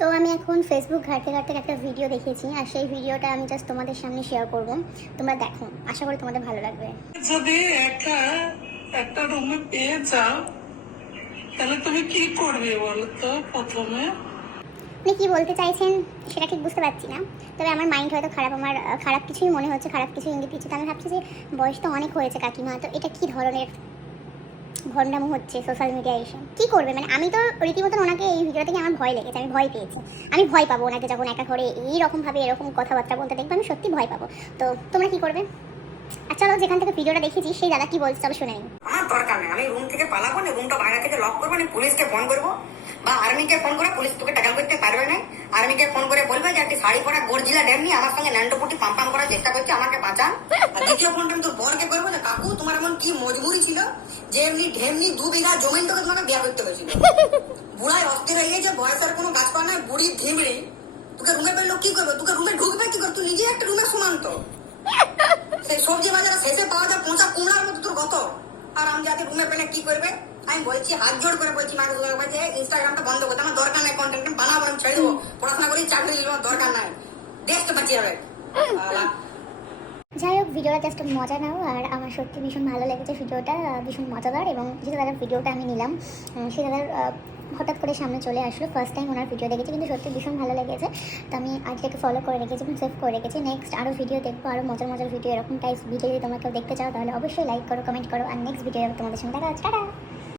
তো আমি এখন ফেসবুক ঘাঁটতে ঘাঁটতে একটা ভিডিও দেখেছি, আর সেই ভিডিওটা আমি জাস্ট তোমাদের সামনে শেয়ার করব। তোমরা দেখো, আশা করি তোমাদের ভালো লাগবে। যদি একা একটা রুমে পেয়ে যাও তাহলে তুমি কি করবে বলো তো প্রথমে? আপনি কি বলতে চাইছেন সেটা ঠিক বুঝতে পারছি না, তবে আমার মাইন্ড হয়তো খারাপ, আমার খারাপ কিছুই মনে হচ্ছে, খারাপ কিছু ইঙ্গিত দিচ্ছে। তো আমি ভাবছি যে বয়স তো অনেক হয়েছে কাকিমা, তো এটা কি ধরনের ভণ্ডামো হচ্ছে সোশ্যাল মিডিয়ায় এসে? কি করবে মানে? আমি তো রীতিমতন ওনাকে এই ভিডিও থেকে আমার ভয় লেগেছে, আমি ভয় পেয়েছি। আমি ভয় পাবো ওনাকে যখন একা ঘরে এইরকমভাবে এরকম কথাবার্তা বলতে দেখবো, আমি সত্যি ভয় পাবো। তো তোমরা কি করবে? আর চলো, যেখান থেকে ভিডিওটা দেখেছি সেই দাদা কি বলছে তবে শুনে নিই। আমার দরকার নেই, আমি রুম থেকে পালাবো না, রুমটা বাইরে থেকে লক করবো না, পুলিশকে ফোন করবো বা আর্মিকে ফোন করে, পুলিশ তোকে ট্যাকল করতে পারবে না। আর্মিকে ফোন করে বলবে যে একটি শাড়ি পরা গর্জিলা ড্যামনি আমার সঙ্গে ন্যান্ডোপুটি পাম্পাম করার চেষ্টা করছে, আমাকে বাঁচান। আর দ্বিতীয় ফোনটা আমি তোর বরকে করবো যে কাকু তোমার এমন কি মজবুরি ছিল যে এমনি ঢেমনি 2 বিঘা জমিন তোকে তোমাকে বিয়ে করতে হয়েছিল। বুড়ায় অস্থির হয়ে গেছে, বয়সের কোনো কাজ করা নাই, বুড়ি ধিমড়ি। তোকে রুমে পেলে কি করবে? তোকে রুমে ঢুকবে কি করবে? তুই নিজে একটা রুমের সমান তো। সেই সবজি বাজারে শেষে পাওয়া যায় পচা কুমড়ার মতো তোর গত। আর আমি যাতে রুমে পেলে কি করবে? আমি বলছি, হাত জোড় করে বলছি মাকে যে ইনস্টাগ্রামটা বন্ধ করতে, আমার দরকার নাই, কন্টেন্ট বানাবো, আমি ছেড়ে দেবো, পড়াশোনা করি, চাকরি নিব, দরকার নাই, দেশটা বাঁচিয়ে যাবে। যাই হোক, ভিডিওটা জাস্ট মজা নাও। আর আমার সত্যি ভীষণ ভালো লেগেছে ভিডিওটা, ভীষণ মজাদার। এবং যে দাদার ভিডিওটা আমি নিলাম, সে দাদার হঠাৎ করে সামনে চলে আসলো, ফার্স্ট টাইম ওনার ভিডিও দেখেছি, কিন্তু সত্যি ভীষণ ভালো লেগেছে। তো আমি আজকে ফলো করে রেখেছি এবং সেভ করে রেখেছি। নেক্সট আরও ভিডিও দেখবো, আরও মজার মজার ভিডিও, এরকম টাইপস ভিডিও যদি তোমরা কেউ দেখতে চাও তাহলে অবশ্যই লাইক করো, কমেন্ট করো। আর নেক্সট ভিডিও তোমাদের সঙ্গে দেখা হচ্ছে। টাটা।